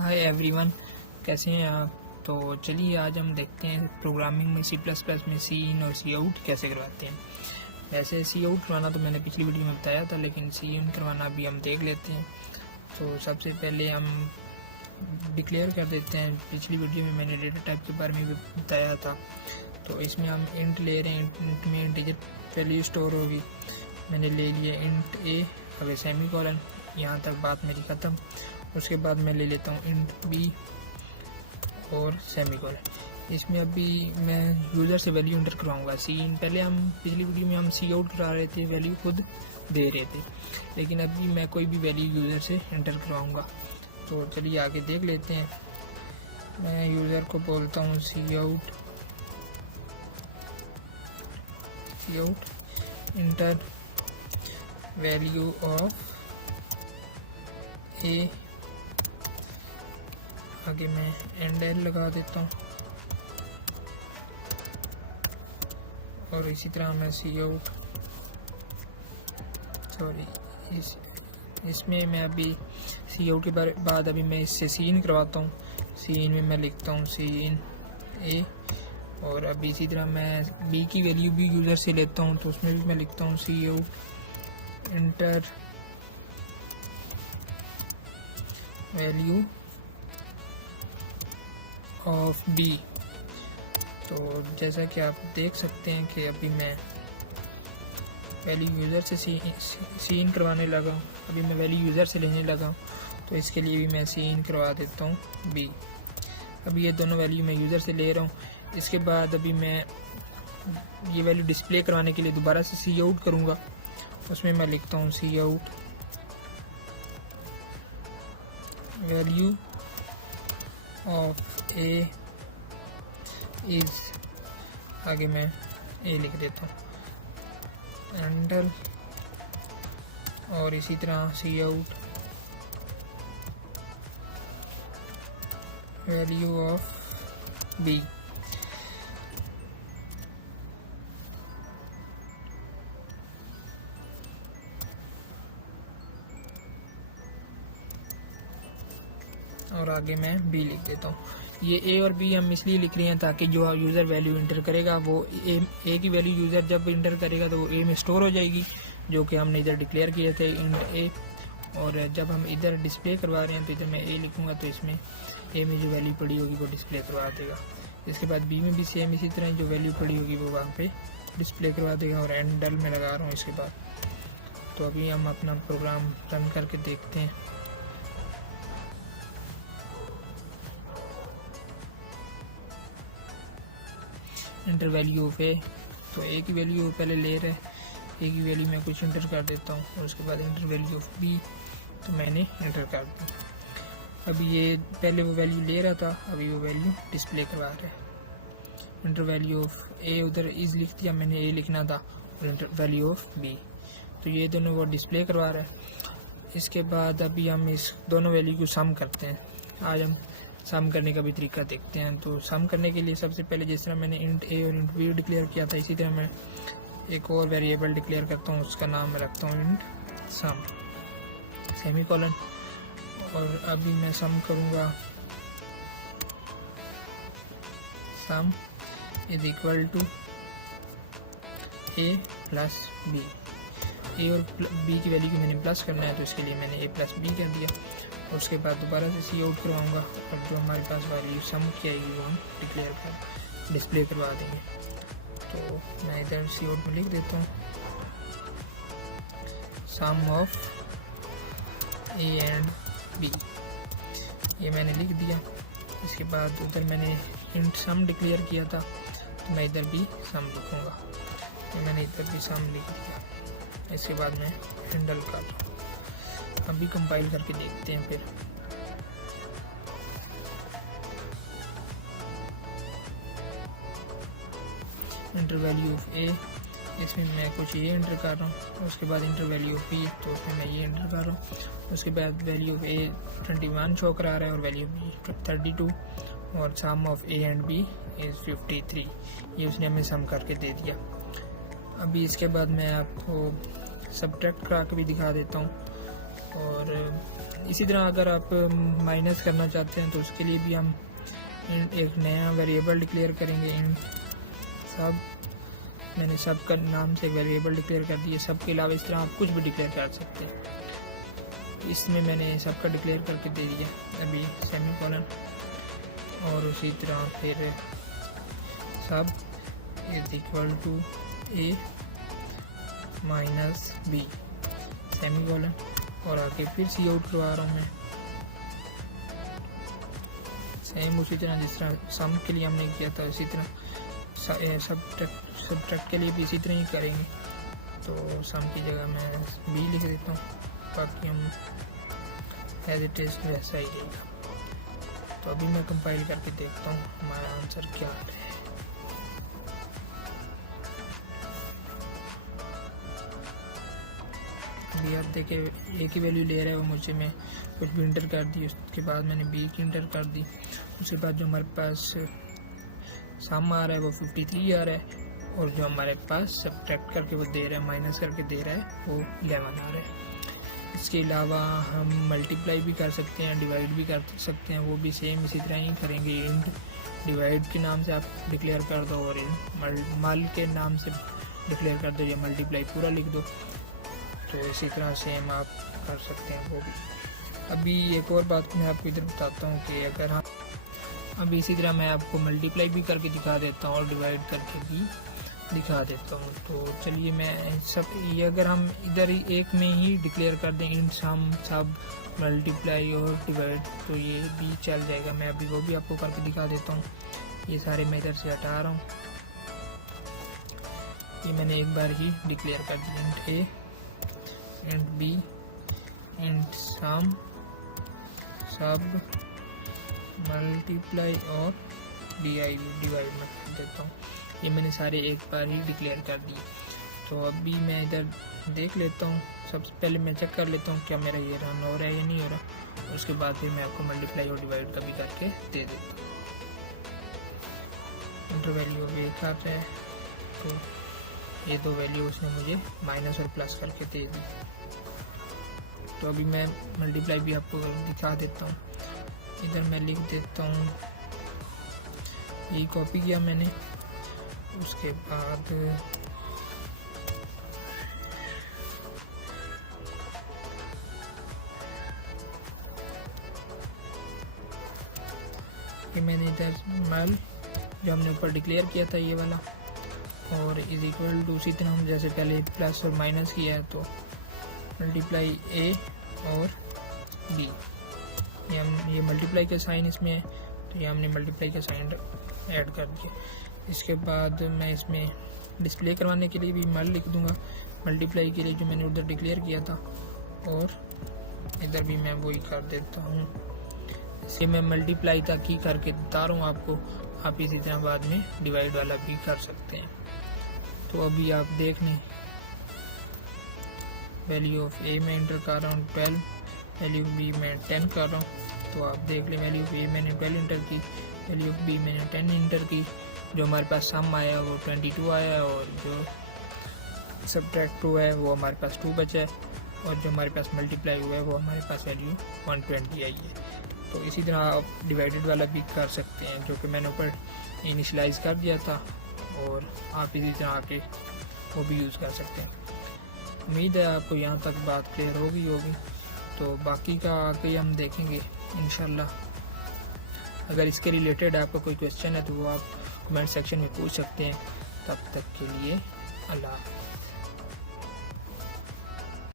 Hi everyone, कैसे हैं आप। तो चलिए आज हम देखते हैं प्रोग्रामिंग में C++ में सी इन और सी आउट कैसे करवाते हैं। वैसे सी आउट करवाना तो मैंने पिछली वीडियो में बताया था, लेकिन सी इन करवाना भी हम देख लेते हैं। तो सबसे पहले हम डिक्लेयर कर देते हैं। पिछली वीडियो में मैंने डेटा टाइप के बारे में भी बताया था। तो इसमें हम इंट ले रहे हैं, इंट में इंटीजर वैल्यू स्टोर होगी। मैंने ले लिया इंट ए, अगर सेमी कॉलन, यहाँ तक बात मेरी ख़त्म। उसके बाद मैं ले लेता हूँ इंट बी और सेमी कॉलन। इसमें अभी मैं यूज़र से वैल्यू इंटर करवाऊँगा सी इन। पहले हम पिछली वीडियो में हम सी आउट करा रहे थे, वैल्यू खुद दे रहे थे, लेकिन अभी मैं कोई भी वैल्यू यूज़र से इंटर करवाऊँगा। तो चलिए आगे देख लेते हैं। मैं यूज़र को बोलता हूँ cout enter value of ए, आगे मैं एंड एल लगा देता हूँ। और इसी तरह मैं सी आउट इसमें मैं अभी सी आउट के बाद अभी मैं इससे सी इन करवाता हूँ। सी इन में मैं लिखता हूँ सी इन ए, और अभी इसी तरह मैं बी की वैल्यू भी यूज़र से लेता हूँ, तो उसमें भी मैं लिखता हूँ cout enter value of B. तो जैसा कि आप देख सकते हैं कि अभी मैं वैल्यू यूज़र से सी इन करवाने लगा हूँ। अभी मैं वैल्यू यूज़र से लेने लगा हूँ, तो इसके लिए भी मैं सी इन करवा देता हूँ बी। अभी ये दोनों वैल्यू मैं यूज़र से ले रहा हूँ। इसके बाद अभी मैं ये वैल्यू डिस्प्ले करवाने के लिए दोबारा से सी आउट करूँगा। उसमें मैं लिखता हूँ cout value of A is, आगे मैं ए लिख देता हूँ एंडल, और इसी तरह सी आउट वैल्यू ऑफ बी। और आगे मैं बी लिख देता हूँ। ये ए और बी हम इसलिए लिख रहे हैं ताकि जो यूज़र वैल्यू इंटर करेगा वो ए की वैल्यू यूज़र जब इंटर करेगा तो वो ए में स्टोर हो जाएगी, जो कि हमने इधर डिक्लेयर किए थे इंट ए। और जब हम इधर डिस्प्ले करवा रहे हैं तो इधर मैं ए लिखूँगा, तो इसमें ए में जो वैल्यू पड़ी होगी वो डिस्प्ले करवा देगा। इसके बाद बी में भी सेम इसी तरह जो वैल्यू पड़ी होगी वो वहाँ पे डिस्प्ले करवा देगा। और एंड डल में लगा रहा हूँ इसके बाद। तो अभी हम अपना प्रोग्राम रन करके देखते हैं। इंटर वैल्यू ऑफ ए, तो ए की वैल्यू पहले ले रहे, ए की वैल्यू मैं कुछ इंटर कर देता हूँ। और उसके बाद इंटर वैल्यू ऑफ बी, तो मैंने इंटर कर दी। अभी ये पहले वो वैल्यू ले रहा था, अभी वो वैल्यू डिस्प्ले करवा रहा है। इंटर वैल्यू ऑफ ए उधर इज लिख दिया मैंने, ए लिखना था, और इंटर वैल्यू ऑफ बी, तो ये दोनों वो डिस्प्ले करवा रहा है। इसके बाद अभी हम इस दोनों वैल्यू को सम करते हैं। आज हम सम करने का भी तरीका देखते हैं। तो सम करने के लिए सबसे पहले जिस तरह मैंने इंट ए और इंट बी डिक्लेयर किया था, इसी तरह मैं एक और वेरिएबल डिक्लेयर करता हूँ, उसका नाम मैं रखता हूँ इंट सम सेमी कॉलन। और अभी मैं सम करूँगा sum is equal to A plus B. A और बी की वैल्यू को मैंने प्लस करना है, तो इसके लिए मैंने ए प्लस बी कर दिया। और उसके बाद दोबारा से सी आउट करवाऊँगा, और जो हमारे पास वैल्यू सम की आएगी वो हम डिक्लेयर कर डिस्प्ले करवा देंगे। तो मैं इधर सी आउट में लिख देता हूँ सम ऑफ ए एंड बी, ये मैंने लिख दिया। इसके बाद उधर मैंने इंट सम डिक्लेयर किया था, तो मैं इधर भी सम लिखूँगा, ये मैंने इधर भी सम लिख दिया। इसके बाद मैं हैंडल कर दूँ। अभी कंपाइल करके देखते हैं। फिर इंटर वैल्यू ऑफ ए, इसमें मैं कुछ ये इंटर कर रहा हूँ। उसके बाद इंटर वैल्यू ऑफ बी, तो उसमें मैं ये इंटर कर रहा हूँ। उसके बाद वैल्यू ऑफ ए 21 शो करा रहा है, और वैल्यू बी 32, और sum of A and B is 53। ये उसने हमें सम करके दे दिया। अभी इसके बाद मैं आपको सब्ट्रैक्ट करा के भी दिखा देता हूँ। और इसी तरह अगर आप माइनस करना चाहते हैं तो उसके लिए भी हम एक नया वेरिएबल डिक्लेयर करेंगे। इन सब मैंने सब का नाम से वेरिएबल डिक्लेयर कर दिए। सब के अलावा इस तरह आप कुछ भी डिक्लेयर कर सकते हैं। इसमें मैंने सबका डिक्लेयर करके दे दिया अभी सेमीकोलन, और उसी तरह फिर सब is equal to A minus B semicolon, और आगे फिर सी आउट करवा रहा हूँ मैं सेम उसी तरह जिस तरह सम के लिए हमने किया था उसी तरह सब्ट्रैक्ट के लिए भी इसी तरह ही करेंगे। तो सम की जगह मैं बी लिख देता हूँ, बाकी हम एज इट इज़ वैसा ही रहेगा। तो अभी मैं कंपाइल करके देखता हूँ हमारा आंसर क्या है। अभी आप देखे ए की वैल्यू ले रहा है वो मुझे, मैं कुछ भी इंटर कर दी, उसके बाद मैंने बी की इंटर कर दी, उसके बाद जो हमारे पास सम आ रहा है वो 53 आ रहा है, और जो हमारे पास सब्ट्रैक्ट करके वो दे रहा है, माइनस करके दे रहा है, वो 11 आ रहा है। इसके अलावा हम मल्टीप्लाई भी कर सकते हैं, डिवाइड भी कर सकते हैं, वो भी सेम इसी तरह ही करेंगे। इंट डिवाइड के नाम से आप डिक्लेयर कर दो और मल के नाम से डिक्लेयर कर दो, या मल्टीप्लाई पूरा लिख दो। तो इसी तरह सेम आप कर सकते हैं वो भी। अभी एक और बात मैं आपको इधर बताता हूँ कि अगर हम अभी इसी तरह मैं आपको मल्टीप्लाई भी करके दिखा देता हूँ और डिवाइड करके भी दिखा देता हूँ। तो चलिए मैं सब ये अगर हम इधर ही एक में ही डिक्लेयर कर दें इन सम सब मल्टीप्लाई और डिवाइड, तो ये भी चल जाएगा। मैं अभी वो भी आपको करके दिखा देता हूँ। ये सारे मैं इधर से हटा रहा हूँ, ये मैंने एक बार ही डिक्लेयर कर दिया। इंट ए, इंट बी, इंट सम सब मल्टीप्लाई और डिवाइड में कर देता हूँ। ये मैंने सारे एक बार ही डिक्लेयर कर दिए। तो अभी मैं इधर देख लेता हूँ, सबसे पहले मैं चेक कर लेता हूँ क्या मेरा ये रन हो रहा है या नहीं हो रहा, और उसके बाद फिर मैं आपको मल्टीप्लाई और डिवाइड का भी करके दे देता हूँ। इंटर वैल्यू अभी एक आता है, तो ये दो वैल्यू उसने मुझे माइनस और प्लस करके दे दी। तो अभी मैं मल्टीप्लाई भी आपको दिखा देता हूँ। इधर मैं लिख देता हूँ, ये कॉपी किया मैंने, उसके बाद ये मैंने इधर मल जो हमने ऊपर डिक्लेयर किया था ये वाला, और इज इक्वल टू उसी तरह हम जैसे पहले प्लस और माइनस किया है, तो मल्टीप्लाई ए और बी, ये मल्टीप्लाई का साइन इसमें है, तो ये हमने मल्टीप्लाई का साइन ऐड कर दिया। इसके बाद मैं इसमें डिस्प्ले करवाने के लिए भी मल लिख दूंगा, मल्टीप्लाई के लिए जो मैंने उधर डिक्लेयर किया था, और इधर भी मैं वही कर देता हूँ। इसे मैं मल्टीप्लाई तक ही करके बता रहा हूँ आपको, आप इसी तरह बाद में डिवाइड वाला भी कर सकते हैं। तो अभी आप देख लें, वैल्यू ऑफ ए में इंटर कर रहा हूँ 12, वैल्यू बी में 10 कर रहा हूँ। तो आप देख लें, वैल्यू ऑफ ए मैंने 12 इंटर की, वैल्यू ऑफ बी मैंने 10 इंटर की, जो हमारे पास सम आया वो 22 आया, और जो सब्ट्रैक्ट हुआ है वो हमारे पास 2 बचा है, और जो हमारे पास मल्टीप्लाई हुआ है वो हमारे पास वैल्यू 120 आई है। तो इसी तरह आप डिवाइडेड वाला भी कर सकते हैं, जो कि मैंने ऊपर इनिशलाइज कर दिया था, और आप इसी तरह आके वो भी यूज़ कर सकते हैं। उम्मीद है आपको यहाँ तक बात क्लियर होगी। तो बाकी का आगे हम देखेंगे इंशाल्लाह। अगर इसके रिलेटेड आपका कोई क्वेश्चन है तो वो आप कमेंट सेक्शन में पूछ सकते हैं। तब तक के लिए अल्लाह।